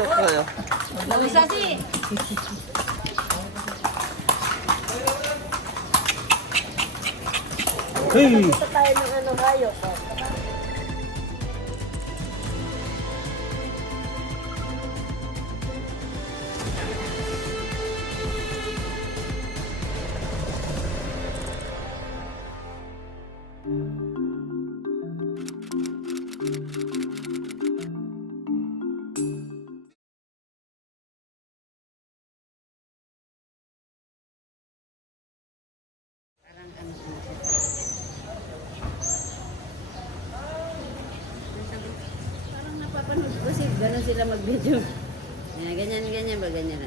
Joke kayo. Isa si. Hey! Ito tayo ng ano hayop. Parang napapanood ko kasi gano'n sila mag-video. Ganyan ba, ganyan.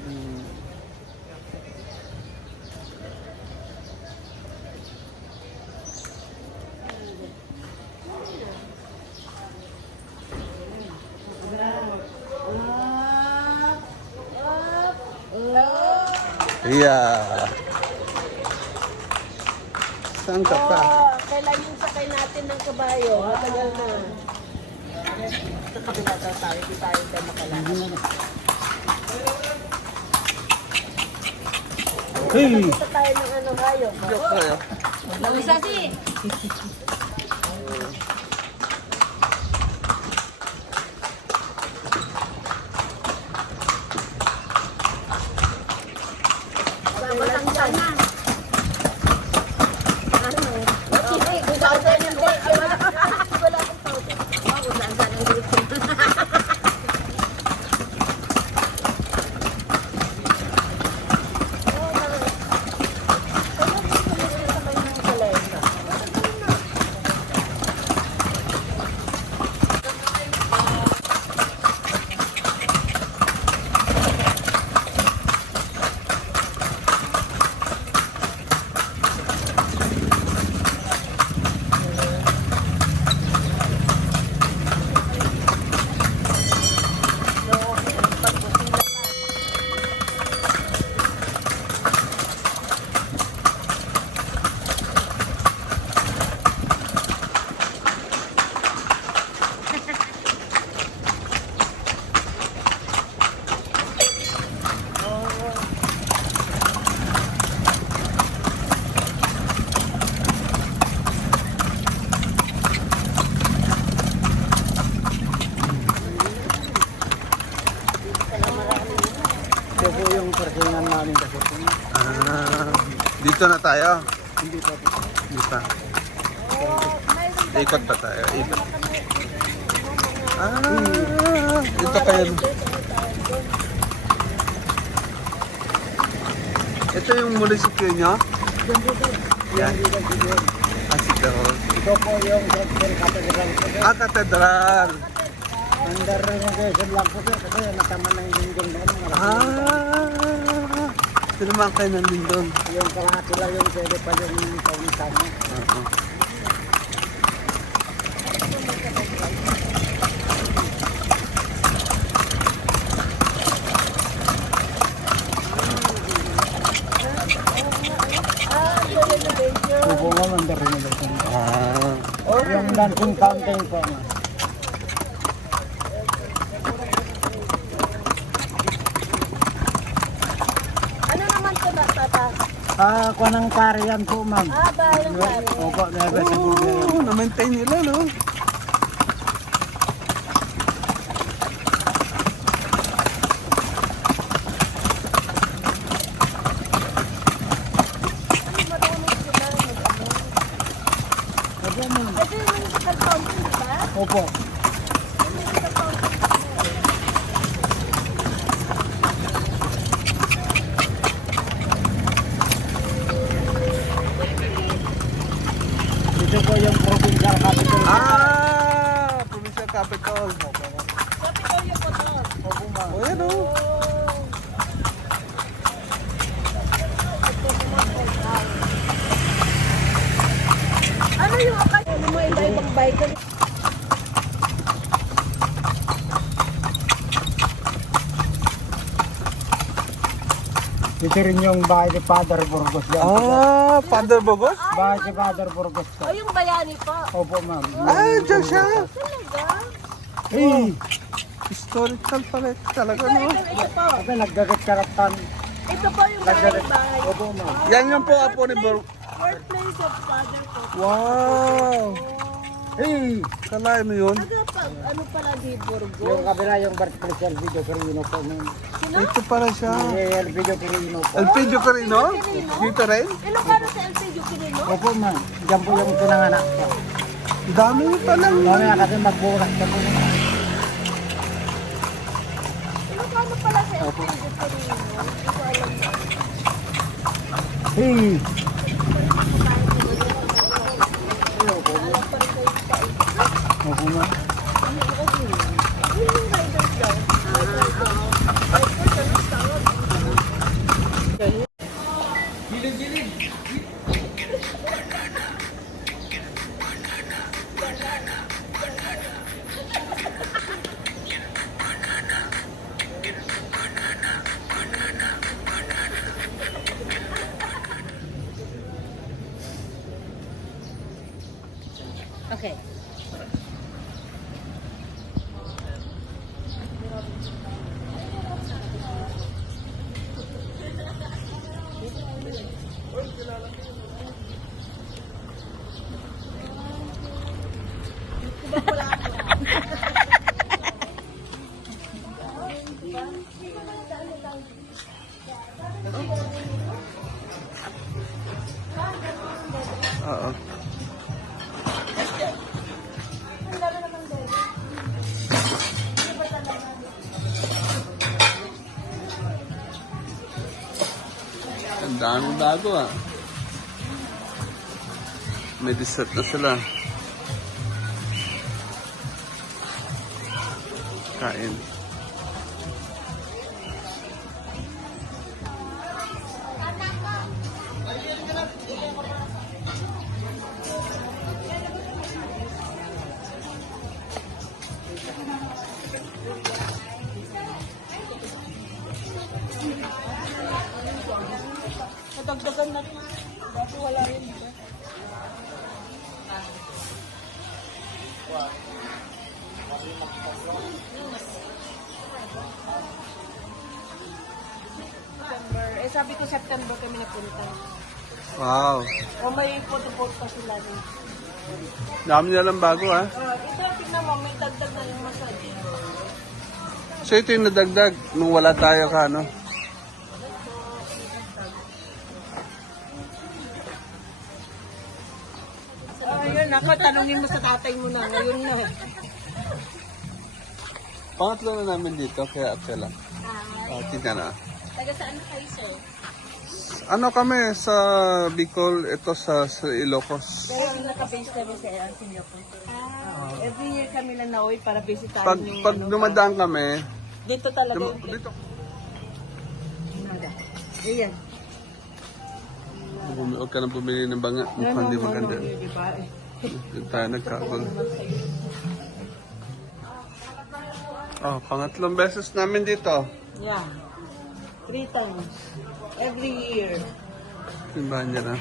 Yeah. Saan ka pa? Kailan yung sakay natin ng kabayo? Matagal na. Sa kabila tayo, di tayo makalala. Hey! Ito tayo ng ano hayop. Joke kayo. Isa si. Matanggal na. Ano? Okay, gusto yung day. Wala akong pautin. Wow, saan ang grupo. Ito po yung parkingan namin kasi. Dito na tayo. Hindi pa po. Dito. Ikot pa tayo. Ikot. Dito kayo. Ito yung munisipyo nyo? Yan. Asito. Ito po yung katedral po. Katedral. Under renovation lang po sir kasi natama na yung lindong doon. Tinamaan kayo ng lindon. Yung kalahati lang yung pwede pa yung paunitan mo. Opo nga under renovation. Yung dancing fountain po. Ano naman ito na, tata? Kuha ng kariyan po ma'am. Bahay ng kari. Opo, never sa Google. Oo, na-maintain nila, no? Ito yung municipal fountain, di ba? Opo. Ito po yung provincial capital. Provincial capital. Kapitolyo po to. Opo ma'am. O, yan, o. Ano yung akay? Ano mo iba-ibang bike? Ito rin yung bahay ni Father Burgos. Father Bogos? Bahay si Father Burgos po. O yung bayani po. Opo ma'am. Diyan siya. Talaga? Hey! Historical pala talaga, no? Ito po. Kasi nagdagat karaptan. Ito po yung bahay-bahay. Opo, ma'am. Yan yung po apo ni Bor. Birthplace of father ko. Wow! Hey! Kalay mo yun? Ano pala di Burgos? Yung kabila yung birthplace El Video Quirino po. ma'am. Ito pala siya. El Video Quirino po. Elpidio Carino? Dito rin? Ilang kano sa LCU Quirino? Opo, ma'am. Diyan po yung pinanganak ko. Dami mo palang. Dami na kasi magbukas ka po. Ilang kano pala sa LCU Quirino? Hindi ko alam. Hey! Opo, ma'am. Yung riders daw. Okay. Oo. Ang daming bago ah. May dessert na sila. Kain. Nadagdagan na rin. Dati wala rin. Diba? September. Eh sabi ko September kami napunta. Wow. O may photo-photo pa sila rin. Dami na lang bago ah. Ito, tignan mo, may dagdag na yung massage. So ito yung nadagdag nung wala tayo ka, no? Ayun, ako, tanungin mo sa tatay mo na ngayon na. Pangatlo na namin dito, kaya okay lang. Tingnan na. Taga saan na kayo, sir? Ano kami sa Bicol, ito sa Ilocos. Pero naka-base kami sa Singapore. Every year kami lang nauwi para bisitahin Pag, yung pag ano. dumadaan kami, Dito talaga yung dito. Ayan. Huwag ka na bumili ng banga, mukhang di maganda. Diba? Doon tayo nagkakul. Oh, pangatlong beses namin dito. Yeah. 3 times. Every year. Simbahan niya na.